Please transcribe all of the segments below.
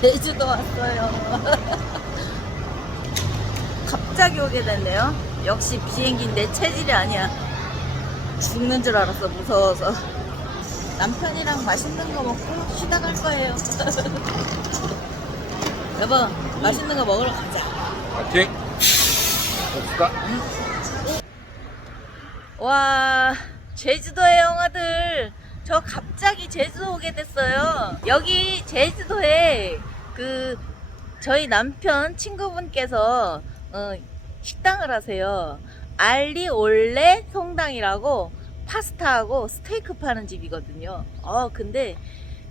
제주도 왔어요. 갑자기 오게 됐네요. 역시 비행기인데 체질이 아니야. 죽는 줄 알았어, 무서워서. 남편이랑 맛있는 거 먹고 쉬다 갈 거예요. 여보, 맛있는 거 먹으러 가자. 파이팅! 갑시다. 와, 제주도의 영화들. 저 갑자기 제주도 오게 됐어요. 여기 제주도에 그 저희 남편 친구분께서 어, 식당을 하세요. 알리올레 송당이라고 파스타하고 스테이크 파는 집이거든요. 어, 근데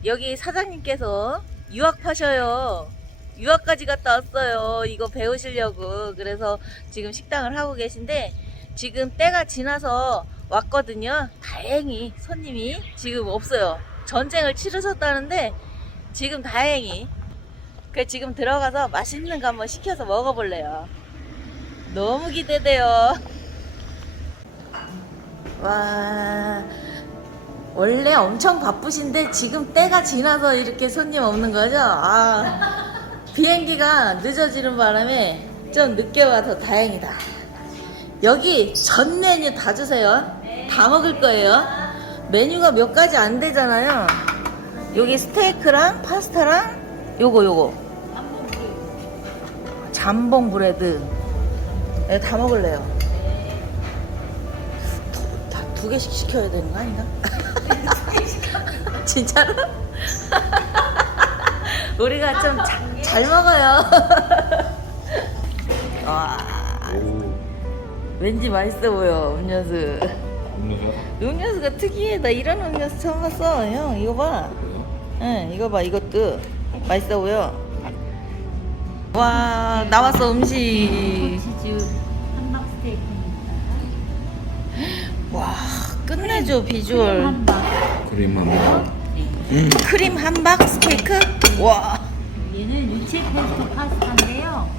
여기 사장님께서 유학 파셔요. 유학까지 갔다 왔어요. 이거 배우시려고. 그래서 지금 식당을 하고 계신데 지금 때가 지나서 왔거든요. 다행히 손님이 지금 없어요. 전쟁을 치르셨다는데 지금 다행히. 그 지금 들어가서 맛있는 거 한번 시켜서 먹어볼래요. 너무 기대돼요. 와. 원래 엄청 바쁘신데 지금 때가 지나서 이렇게 손님 없는 거죠? 아. 비행기가 늦어지는 바람에 좀 늦게 와서 다행이다. 여기 전 메뉴 다 주세요. 다 먹을 거예요. 메뉴가 몇 가지 안 되잖아요. 여기 스테이크랑 파스타랑 요거 요거. 잠봉 브레드. 네, 다 먹을래요. 다 두 개씩 시켜야 되는 거 아닌가? 진짜로? 우리가 좀잘 먹어요. 와, 오, 왠지 맛있어 보여 음료수. 음료수 음료수가 특이해. 나 이런 음료수 처음 봤어. 형, 이거 봐. 응, 이거 봐. 이것도 맛있어 보여. 와, 나왔어 음식. 치즈 함박 스테이크입니다. 와, 끝내줘 비주얼. 함박. 크림 한번. 크림 함박 스테이크. 와, 얘는 유채 페스토 파스타인데요.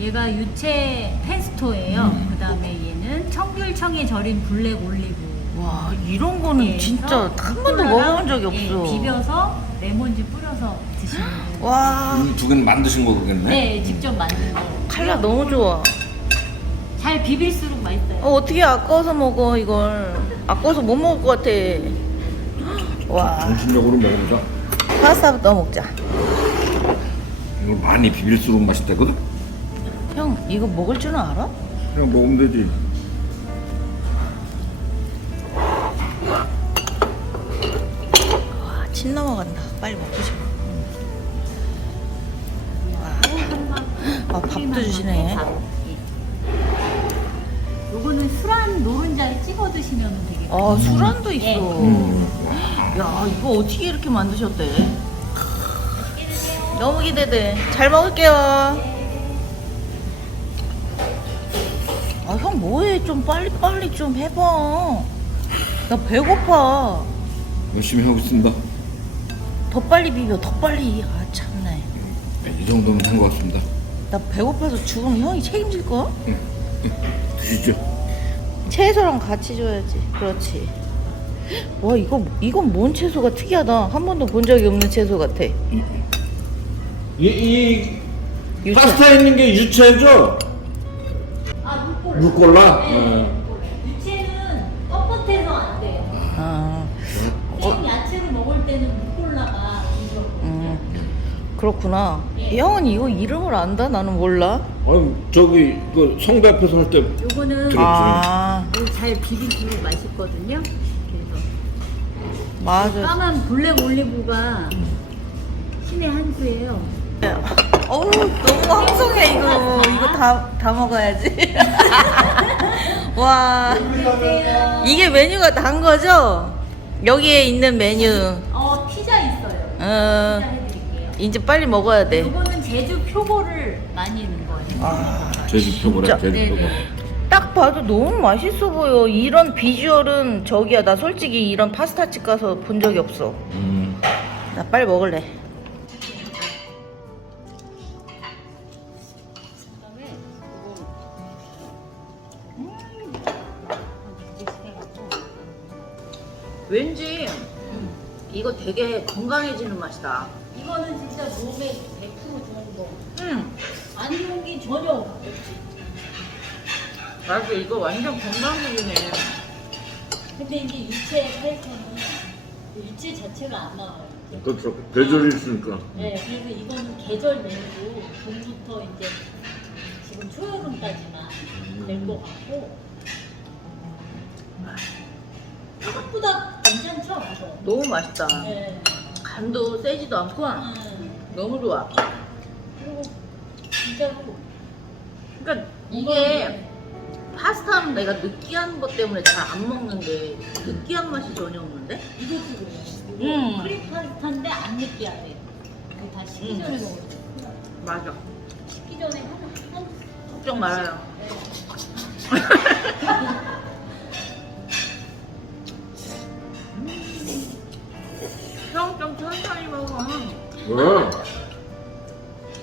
얘가 유채 페스토예요. 그다음에 얘는 청귤청에 절인 블랙 올리브. 와, 이런 거는 예, 진짜 그래서 한 번도 먹어본 적이 예, 없어. 비벼서 레몬즙 뿌려서 드시면 돼요. 와, 이 두 개는 만드신 거겠네? 네, 직접 만든 거. 칼라 너무 좋아. 잘 비빌수록 맛있어요. 어, 어떻게 아까워서 먹어 이걸? 아까워서 못 먹을 것 같아. 와, 정신적으로 먹어보자. 파스타부터 먹자. 이거 많이 비빌수록 맛있다거든? 형, 이거 먹을 줄은 알아? 그냥 먹으면 되지. 와, 침 넘어간다. 빨리 먹고 싶어. 와, 아, 밥도 주시네. 예. 요거는 술안 노른자에 찍어 드시면 되게. 아, 술안도 있어. 예. 음. 야, 이거 어떻게 이렇게 만드셨대? 너무 기대돼. 잘 먹을게요. 아, 형 뭐해? 좀 빨리빨리 좀 해봐. 나 배고파. 열심히 하고 있습니다. 더 빨리 비벼, 더 빨리. 아, 참네. 네, 이 정도면 한것 같습니다. 나 배고파서 죽으면 형이 책임질 거야? 드시죠. 채소랑 같이 줘야지. 그렇지. 와, 이거, 이건 뭔 채소가 특이하다. 한 번도 본 적이 없는 채소 같아. 이, 이, 이 유채. 파스타에 있는 게 유채죠? 아, 루꼴라. 루꼴라? 네, 그렇구나. 형은 이거 이름을 안다? 나는 몰라. 아니, 저기, 그 성대 앞에서 할 때. 요거는 들어- 아, 이거 잘 비비면 맛있거든요. 그래서 맞아. 까만 블랙 올리브가 신의 한 수예요. 어우, 너무 황송해, 이거. 이거 다, 다 먹어야지. 와, 이게 메뉴가 단 거죠? 여기에 있는 메뉴. 어 피자 있어요. 어, 피자 해드릴게요. 이제 빨리 먹어야 돼. 요거는 제주 표고를 많이 넣은 거예요. 아, 제주 표고래, 진짜. 제주 네, 표고. 네. 딱 봐도 너무 맛있어 보여. 이런 비주얼은 저기야. 나 솔직히 이런 파스타집 가서 본 적이 없어. 음. 나 빨리 먹을래. 왠지 이거 되게 건강해지는 맛이다. 이거는 진짜 몸에 음, 안 좋은 게 전혀 없어. 맞아. 이거 완전 건강식이네. 근데 이제 유채 페스토는 유채 자체가 안 나와요. 그렇죠. 계절이 있으니까. 네, 그래서 이거는 계절 메뉴로 봄부터 이제 지금 초여름까지만 될 것 같고 생각보다 괜찮죠? 이거? 너무 맛있다. 네. 간도 세지도 않고 음, 너무 좋아. 그리고 진짜로 그러니까 이게 파스타는 내가 느끼한 것 때문에 잘 안 먹는데 느끼한 맛이 전혀 없는데? 이것도 그래요. 이거 음. 크림 파스타인데 안 느끼하대. 이거 다 식기 음. 전에 돼. 맞아. 식기 전에 한, 한 걱정 말아요. 왜?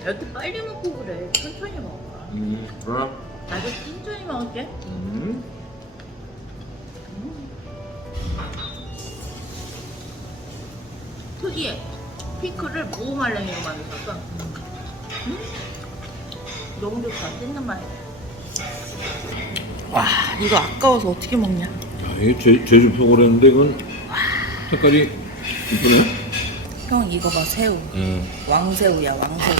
이렇게 빨리 먹고 그래. 천천히 먹어. 음, 그래? 나도 천천히 먹을게. 음. 특이해. 피클을 무말랭이로 만들었어. 음? 너무 좋다. 뜯는 맛. 와, 이거 아까워서 어떻게 먹냐? 아, 이게 제, 제주 표고랬는데 이건 색깔이 이쁘네. 형 이거 봐 새우. 음. 왕새우야 왕새우.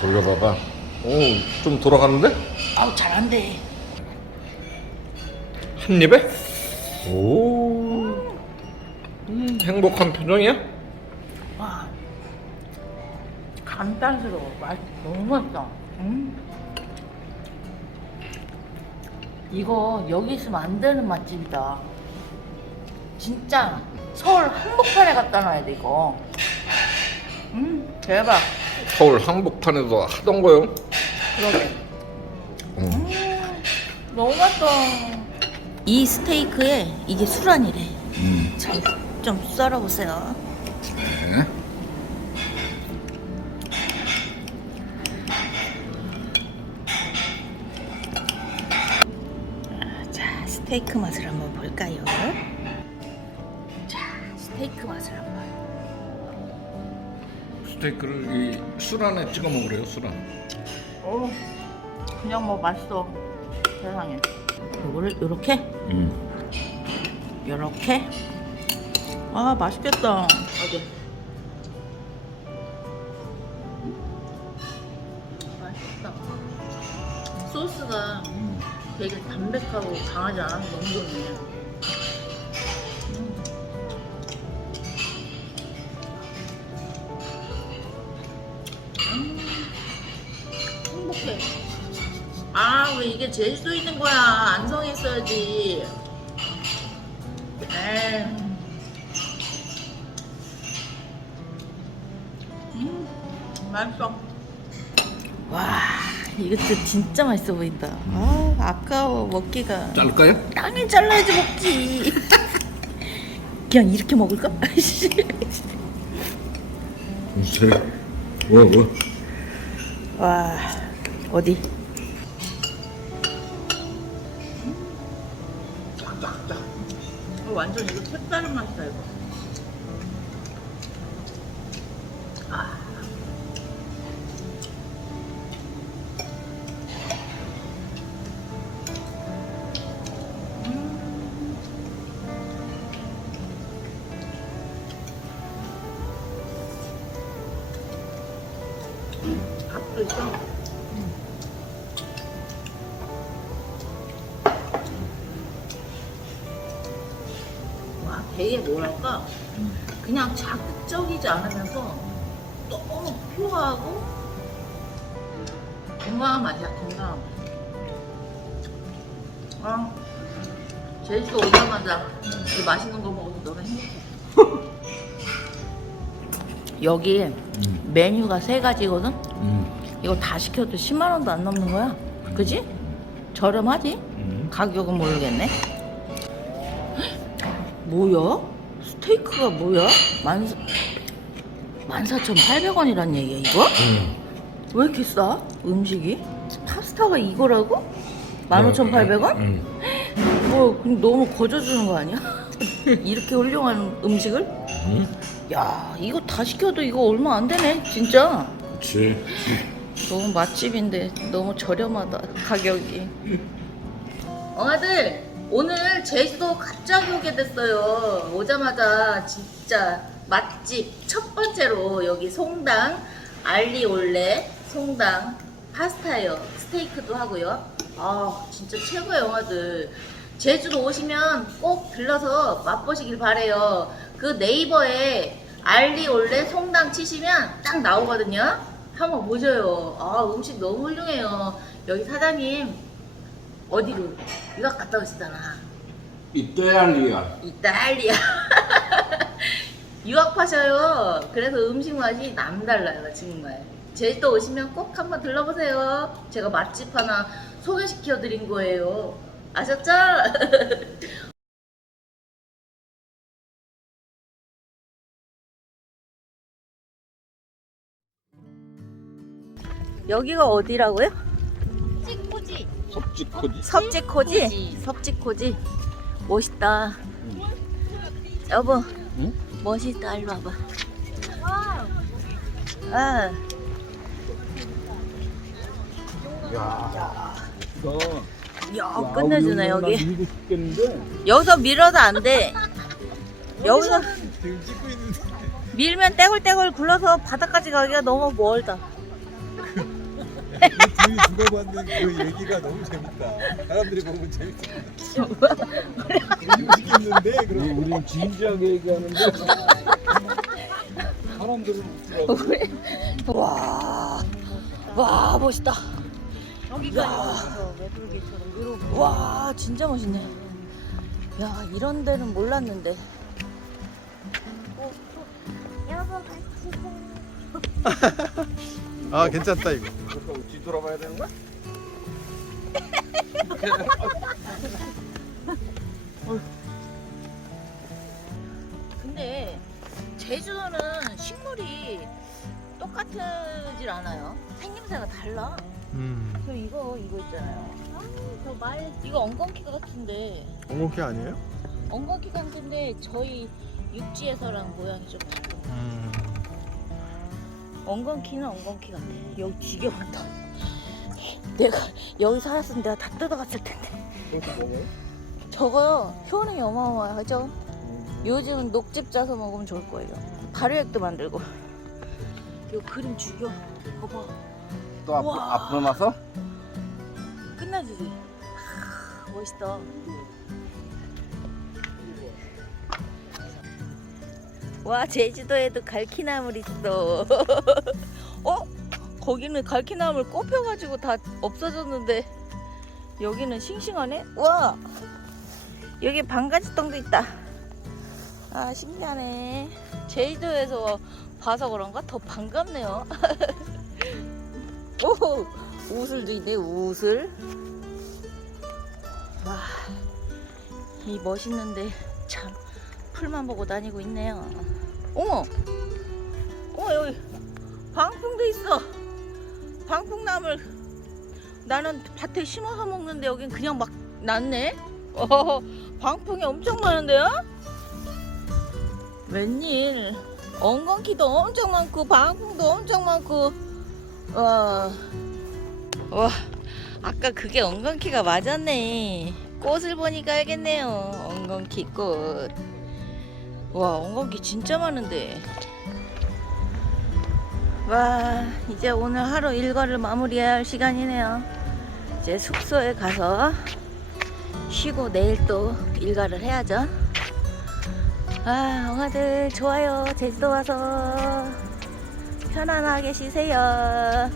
돌려봐봐. 오, 좀 돌아가는데? 아우 잘한대. 한 입에? 오. 음, 행복한 표정이야? 와 간단스러워. 맛 너무 맛있다. 음. 이거 여기 있으면 안 되는 맛집이다. 진짜 서울 한복판에 갖다 놔야 돼 이거. 음 대박. 서울 한복판에서 하던 거요. 그러게. 음. 음, 너무 맛있다. 이 스테이크에 이게 술안이래. 음. 자, 좀 썰어보세요. 네. 자, 스테이크 맛을 한번 볼까요? 자, 스테이크 맛을 한번. 스테이크를 이술 안에 찍어 먹으래요, 술 안. 어, 그냥 뭐 맛있어. 세상에. 요거를 요렇게, 음. 요렇게. 아, 맛있겠다. 어디? 맛있다. 소스가 음. 되게 담백하고 강하지 않아? 너무 좋네. 아, 왜 이게 제주도에 있는 거야? 안성에 있어야지. 에이. 음, 맛있어. 와, 이것도 진짜 맛있어 보인다. 아, 아까워 먹기가. 자를까요? 당연히 잘라야지 먹지. 그냥 이렇게 먹을까? 뭐, 뭐. 와, 어디? 어, 완전 이거 색다른 맛이다 이거. 아. 음. 밥도 있어. 되게 뭐랄까, 그냥 자극적이지 않으면서 너무 퓨어하고 건강한 맛이야, 건강한 맛. 아, 제주도 오자마자 이 맛있는 거 먹어서 너무 행복해. 여기 음. 메뉴가 세 가지거든? 음. 이거 다 시켜도 10만 원도 안 넘는 거야. 그지? 저렴하지? 음. 가격은 모르겠네. 뭐야? 스테이크가 뭐야? 만, 14,800원이란 얘기야, 이거? 음. 왜 이렇게 싸? 음식이? 파스타가 이거라고? 15,800원? 음. 뭐, 그럼 너무 거저주는 거 아니야? 이렇게 훌륭한 음식을? 음. 야, 이거 다 시켜도 이거 얼마 안 되네, 진짜. 그치. 너무 맛집인데 너무 저렴하다 가격이 엉아들 오늘 제주도 갑자기 오게 됐어요. 오자마자 진짜 맛집 첫 번째로 여기 송당 알리올레 송당 파스타예요. 스테이크도 하고요. 아 진짜 최고의 영화들. 제주도 오시면 꼭 들러서 맛보시길 바래요. 그 네이버에 알리올레 송당 치시면 딱 나오거든요. 한번 보셔요. 아 음식 너무 훌륭해요. 여기 사장님 어디로? 유학 갔다 오시잖아. 이때알리야. 이탈리아 유학하셔요. 그래서 음식 맛이 남달라요 정말. 제주도 오시면 꼭 한번 들러보세요. 제가 맛집 하나 소개시켜 드린 거예요. 아셨죠? 여기가 어디라고요? 섭지코지. 섭지코지? 섭지코지 멋있다 여보 응? 멋있다 일로 와봐 와. 아 야. 이거. 야, 끝내주네 여기. 여기서 밀어도 안 돼 여기서 지금 찍고 있는데 밀면 떼굴떼굴 굴러서 바닥까지 가기가 너무 멀다 둘이 누가 봤는 그 얘기가 너무 재밌다. 사람들이 보면. 움직였는데 우리, 그럼 우리는 진지하게 얘기하는데. 사람들은 웃더라고. 와, 와 멋있다 여기까지 이러고. 와 진짜 멋있네 야 이런 데는 몰랐는데 아 괜찮다 이거. 뒤돌아봐야 되는 거야? 근데 제주도는 식물이 똑같질 않아요 생김새가 달라 음. 저 이거 이거 있잖아요 저말 이거 엉겅퀴 같은데 엉겅퀴 아니에요? 엉겅퀴 같은데 저희 육지에서랑 모양이 좀 다르고 음. 엉겅퀴는 엉겅퀴 같아 여기 많다 내가 여기 살았으면 내가 다 뜯어갔을 텐데. 저거요 효능이 어마어마하죠? 요즘은 녹즙 짜서 먹으면 좋을 거예요. 발효액도 만들고. 요 그림 죽여. 봐봐. 또 앞으로, 우와. 앞으로 나서? 끝나주지. 아, 멋있다. 와 제주도에도 갈퀴나물 있어 어? 거기는 갈퀴나물 꼽혀가지고 다 없어졌는데 여기는 싱싱하네. 와! 여기 방가지똥도 있다. 아 신기하네. 제주도에서 봐서 그런가? 더 반갑네요. 오 우슬도 있네 우슬. 와 이 멋있는데 참 풀만 보고 다니고 있네요. 어머! 어머 여기 방풍도 있어 방풍나물 나는 밭에 심어서 먹는데 여긴 그냥 막 났네 어, 방풍이 엄청 많은데요 웬일 엉겅퀴도 엄청 많고 방풍도 엄청 많고 와, 와, 아까 그게 엉겅퀴가 맞았네. 꽃을 보니까 알겠네요. 엉겅퀴 꽃. 와, 엉겅퀴 진짜 많은데. 와, 이제 오늘 하루 일과를 마무리해야 할 시간이네요. 이제 숙소에 가서 쉬고 내일 또 일과를 해야죠. 아, 엉아들 좋아요. 제주도 와서 편안하게 쉬세요.